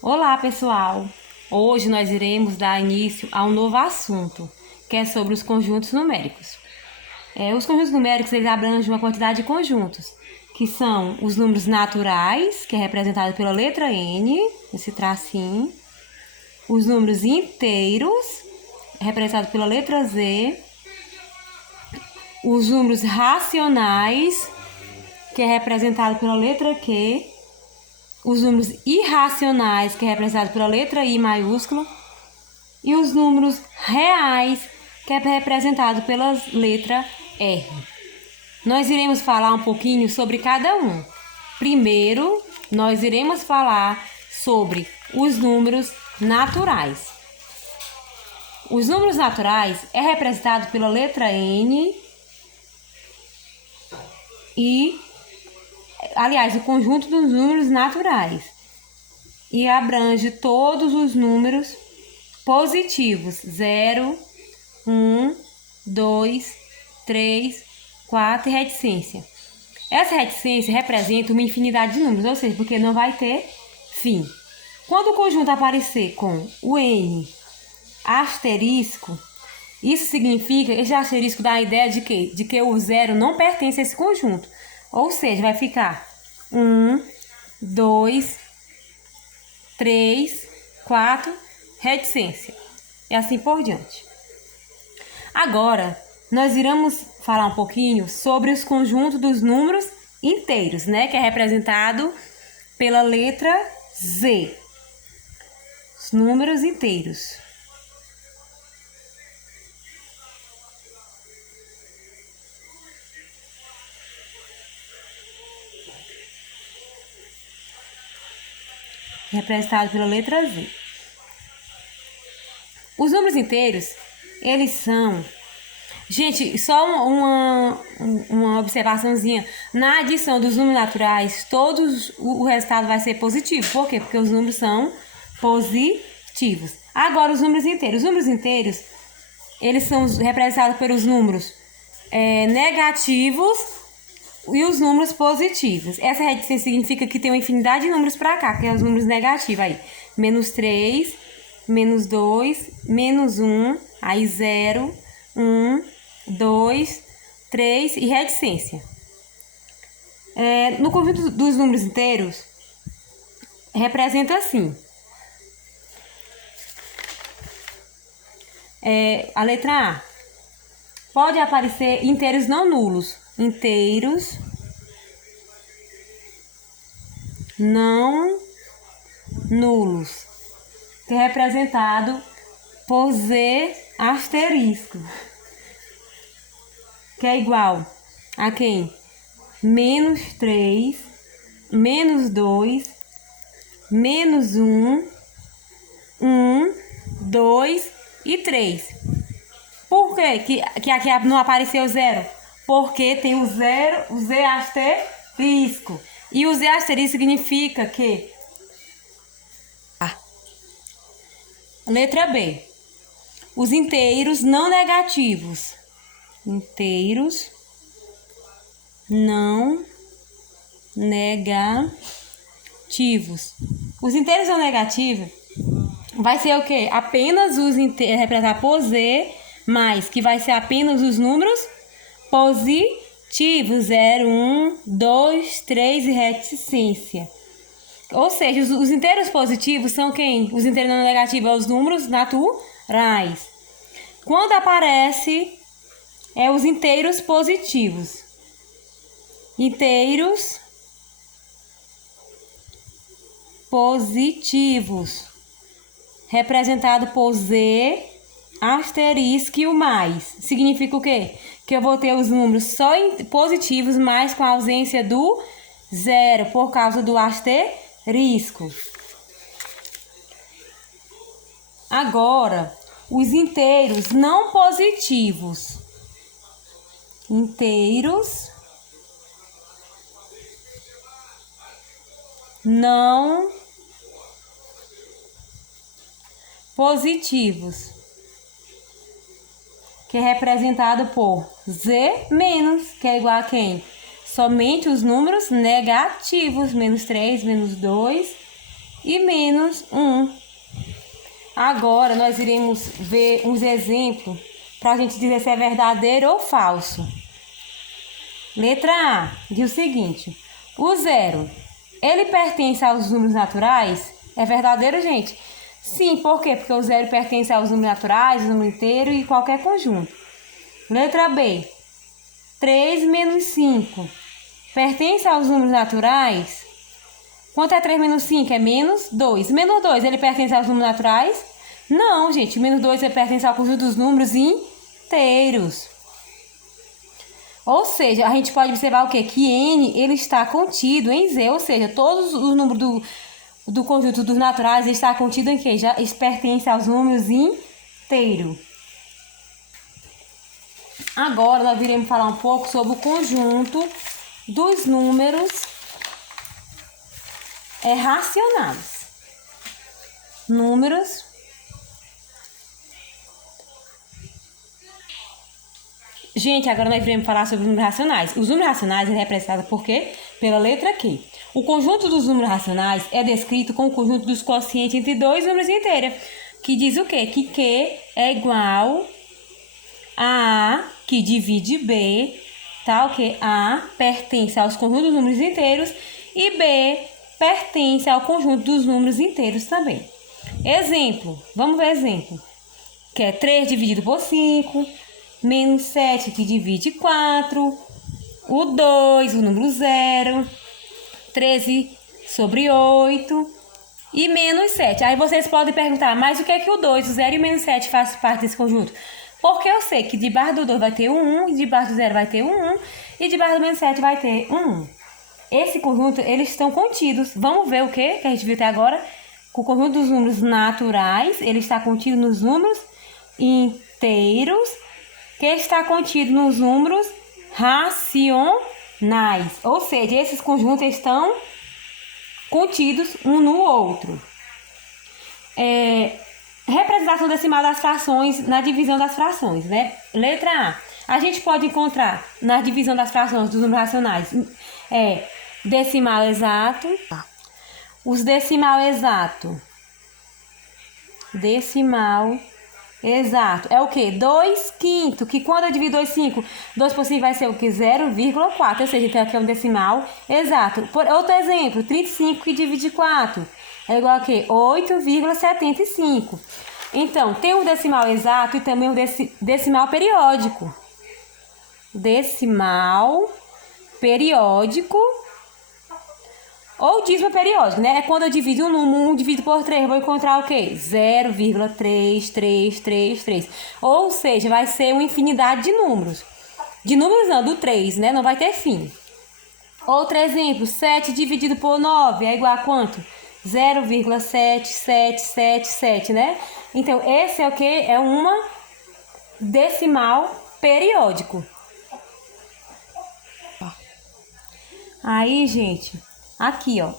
Olá, pessoal! Hoje nós iremos dar início a um novo assunto, que é sobre os conjuntos numéricos. Os conjuntos numéricos eles abrangem uma quantidade de conjuntos, que são os números naturais, que é representado pela letra N, esse tracinho, os números inteiros, representado pela letra Z, os números racionais, que é representado pela letra Q, os números irracionais, que é representado pela letra I maiúscula, e os números reais, que é representado pela letra R. Nós iremos falar um pouquinho sobre cada um. Primeiro, nós iremos falar sobre os números naturais. Os números naturais é representado pela letra N e o conjunto dos números naturais, e abrange todos os números positivos: 0, 1, 2, 3, 4 e reticência. Essa reticência representa uma infinidade de números, ou seja, porque não vai ter fim. Quando o conjunto aparecer com o N asterisco, isso significa, esse asterisco dá a ideia de quê? De que o zero não pertence a esse conjunto. Ou seja, vai ficar 1, 2, 3, 4, reticência. E assim por diante. Agora, nós iremos falar um pouquinho sobre os conjuntos dos números inteiros, né? Que é representado pela letra Z. Os números inteiros. Representado pela letra Z. Os números inteiros, eles são... Gente, só uma observaçãozinha. Na adição dos números naturais, o resultado vai ser positivo. Por quê? Porque os números são positivos. Agora, os números inteiros. Os números inteiros, eles são representados pelos números negativos e os números positivos. Essa reticência significa que tem uma infinidade de números para cá, que é os números negativos. Aí, menos 3, menos 2, menos 1, aí 0, 1, 2, 3 e reticência. No conjunto dos números inteiros, representa assim. A letra A. Pode aparecer inteiros não nulos. Inteiros não nulos, que é representado por Z asterisco, que é igual a quem? Menos 3, menos 2, menos 1, 1, 2 e 3. Por que aqui não apareceu zero? Porque tem o Z asterisco. E o Z asterisco significa que... Letra B. Os inteiros não negativos. Inteiros não negativos. Os inteiros não negativos vai ser o quê? Apenas os inteiros, representar por Z, mais que vai ser apenas os números positivos. 0, 1, 2, 3 e reticência. Ou seja, os inteiros positivos são quem? Os inteiros não negativos são os números naturais. Quando aparece, os inteiros positivos. Inteiros positivos, representado por Z asterisco e o mais. Significa o quê? Que eu vou ter os números só positivos, mas com a ausência do zero, por causa do asterisco. Agora, os inteiros não positivos. Inteiros não positivos, que é representado por Z menos, que é igual a quem? Somente os números negativos, menos 3, menos 2 e menos 1. Agora, nós iremos ver uns exemplos para a gente dizer se é verdadeiro ou falso. Letra A diz o seguinte: o 0, ele pertence aos números naturais? É verdadeiro, gente? Sim, por quê? Porque o 0 pertence aos números naturais, o número inteiro e qualquer conjunto. Letra B, 3 menos 5 pertence aos números naturais? Quanto é 3 menos 5? É menos 2. Menos 2, ele pertence aos números naturais? Não, gente. Menos 2 pertence ao conjunto dos números inteiros. Ou seja, a gente pode observar o quê? Que N ele está contido em Z. Ou seja, todos os números do conjunto dos naturais está contido em quê? Já pertence aos números inteiros. Agora, nós iremos falar um pouco sobre o conjunto dos números racionais. Números Gente, agora nós iremos falar sobre os números racionais. Os números racionais é representado por quê? Pela letra Q. O conjunto dos números racionais é descrito com o conjunto dos quocientes entre dois números inteiros, que diz o quê? Que Q é igual a A, que divide B, tá? O que? A pertence aos conjuntos dos números inteiros e B pertence ao conjunto dos números inteiros também. Exemplo, vamos ver exemplo. Que é 3 dividido por 5, menos 7 que divide 4, o 2, o número 0, 13 sobre 8 e menos 7. Aí vocês podem perguntar, mas o que é que o 2, o 0 e o menos 7 faz parte desse conjunto? Porque eu sei que debaixo do 2 vai ter um 1, e debaixo do 0 vai ter um 1, e debaixo do menos 7 vai ter um 1. Esse conjunto, eles estão contidos. Vamos ver o que a gente viu até agora? O conjunto dos números naturais, ele está contido nos números inteiros, que está contido nos números racionais. Ou seja, esses conjuntos estão contidos um no outro. Representação decimal das frações na divisão das frações, né? Letra A. A gente pode encontrar na divisão das frações dos números racionais decimal exato. Os decimal exato. Decimal exato. É o quê? 2/5, que quando eu divido 2/5, 2 por 5 vai ser o quê? 0,4. Ou seja, então aqui é um decimal exato. Outro exemplo, 35 que divide 4 é igual a quê? 8,75. Então, tem um decimal exato e também um decimal periódico. Decimal periódico ou dízimo periódico, né? É quando eu divido um número, 1 dividido por 3, eu vou encontrar o quê? 0,3333. Ou seja, vai ser uma infinidade de números. De números não, do 3, né? Não vai ter fim. Outro exemplo, 7 dividido por 9 é igual a quanto? 0,7777, né? Então, esse é o quê? É uma decimal periódico. Aí, gente... Aqui, ó,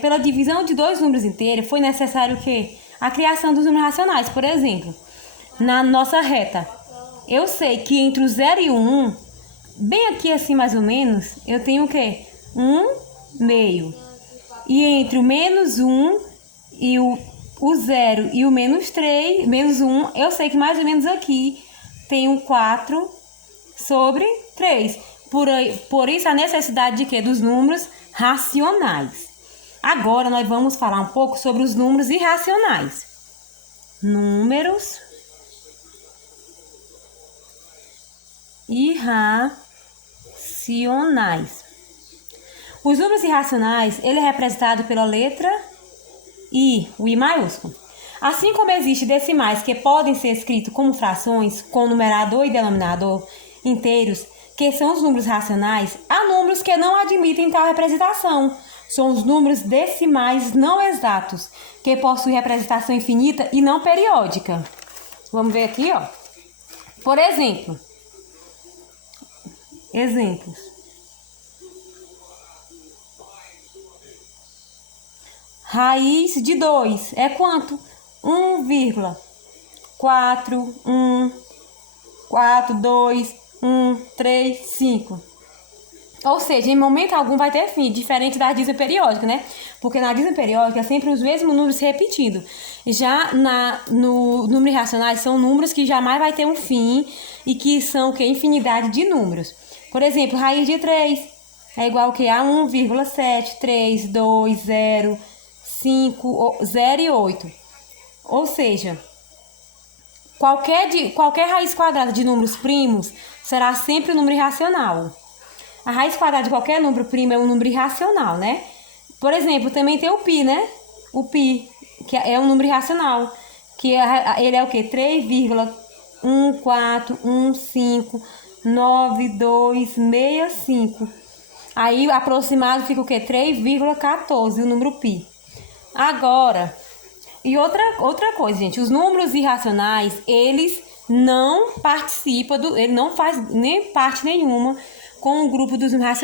pela divisão de dois números inteiros, foi necessário o quê? A criação dos números racionais. Por exemplo, na nossa reta, eu sei que entre o 0 e o 1, bem aqui assim mais ou menos, eu tenho o quê? 1/2. E entre o menos 1 e o 0 e o menos 3, menos 1, eu sei que mais ou menos aqui tem um 4/3. Por isso a necessidade de quê? Dos números racionais. Agora nós vamos falar um pouco sobre os números irracionais. Números irracionais. Os números irracionais, ele é representado pela letra I, o I maiúsculo. Assim como existem decimais que podem ser escritos como frações, com numerador e denominador inteiros, que são os números racionais, há números que não admitem tal representação. São os números decimais não exatos, que possuem representação infinita e não periódica. Vamos ver aqui, ó. Por exemplo. Exemplos. Raiz de 2 é quanto? 1,4142 1, 3, 5. Ou seja, em momento algum vai ter fim, diferente da dízima periódica, né? Porque na dízima periódica é sempre os mesmos números se repetindo. Já no número irracionais são números que jamais vai ter um fim e que são o quê? Infinidade de números. Por exemplo, raiz de 3 é igual que a 1,7, 3, 2, 0, 5, 0 e 8. Ou seja, qualquer raiz quadrada de números primos será sempre um número irracional. A raiz quadrada de qualquer número primo é um número irracional, né? Por exemplo, também tem o π, né? O π, que é um número irracional. Ele é o quê? 3,14159265. Aí, aproximado, fica o quê? 3,14, o número π. Agora, e outra coisa, gente. Os números irracionais, eles não participam, ele não faz nem parte nenhuma com o grupo dos números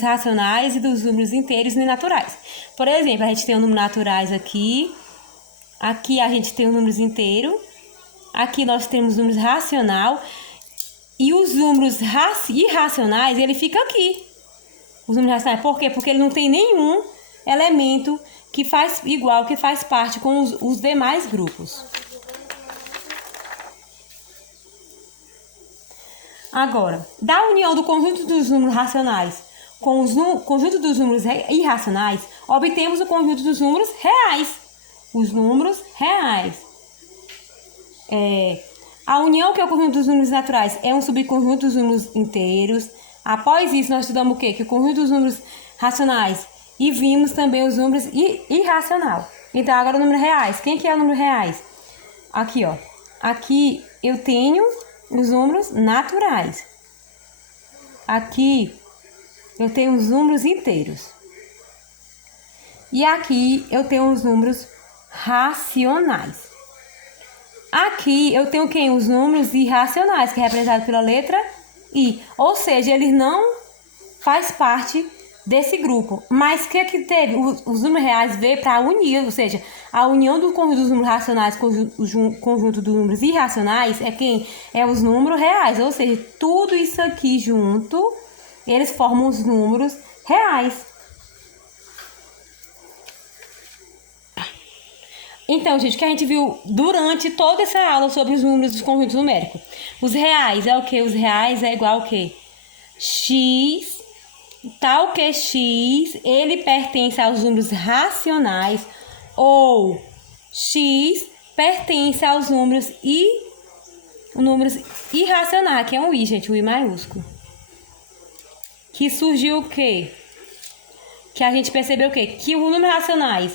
racionais e dos números inteiros nem naturais. Por exemplo, a gente tem os números naturais aqui a gente tem os números inteiros, aqui nós temos números racional e os números irracionais, ele fica aqui. Os números racionais, por quê? Porque ele não tem nenhum elemento que faz parte com os demais grupos. Agora, da união do conjunto dos números racionais com o conjunto dos números irracionais, obtemos o conjunto dos números reais. Os números reais. A união, que é o conjunto dos números naturais, é um subconjunto dos números inteiros. Após isso, nós estudamos o quê? Que o conjunto dos números racionais e vimos também os números irracional. Então, agora, números reais. Quem que é o número reais? Aqui, ó. Aqui eu tenho os números naturais. Aqui eu tenho os números inteiros. E aqui eu tenho os números racionais. Aqui eu tenho quem? Os números irracionais, que é representado pela letra I. Ou seja, eles não faz parte desse grupo. Mas o que teve? Os números reais veio para unir, ou seja, a união do conjunto dos números racionais com o conjunto dos números irracionais é quem? É os números reais. Ou seja, tudo isso aqui junto, eles formam os números reais. Então, gente, o que a gente viu durante toda essa aula sobre os números dos conjuntos numéricos. Os reais é o quê? Os reais é igual ao quê? X, tal que X, ele pertence aos números racionais, ou X pertence aos números irracionais, que é um I, gente, o I maiúsculo. Que surgiu o quê? Que a gente percebeu o quê? Que os números racionais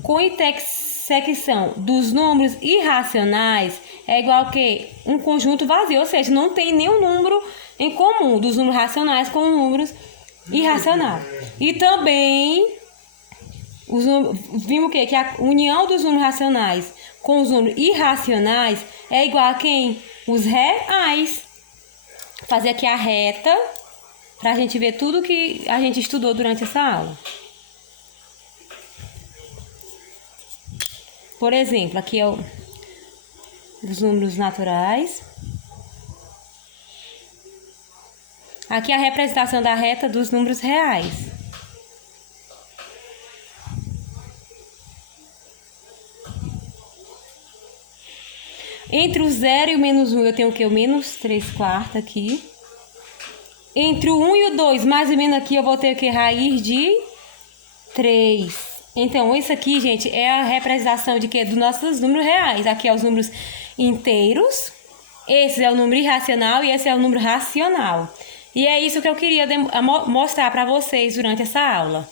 com intersecção dos números irracionais é igual a quê? Um conjunto vazio, ou seja, não tem nenhum número em comum dos números racionais com os números irracionais. E também vimos o quê? Que a união dos números racionais com os números irracionais é igual a quem? Os reais. Vou fazer aqui a reta para a gente ver tudo que a gente estudou durante essa aula. Por exemplo, aqui é os números naturais. Aqui é a representação da reta dos números reais. Entre o 0 e o menos 1, eu tenho o quê? O menos 3/4 aqui. Entre o 1 e o 2, mais ou menos aqui, eu vou ter o quê? Raiz de 3. Então, isso aqui, gente, é a representação de quê? Dos nossos números reais. Aqui é os números inteiros. Esse é o número irracional e esse é o número racional. E é isso que eu queria mostrar para vocês durante essa aula.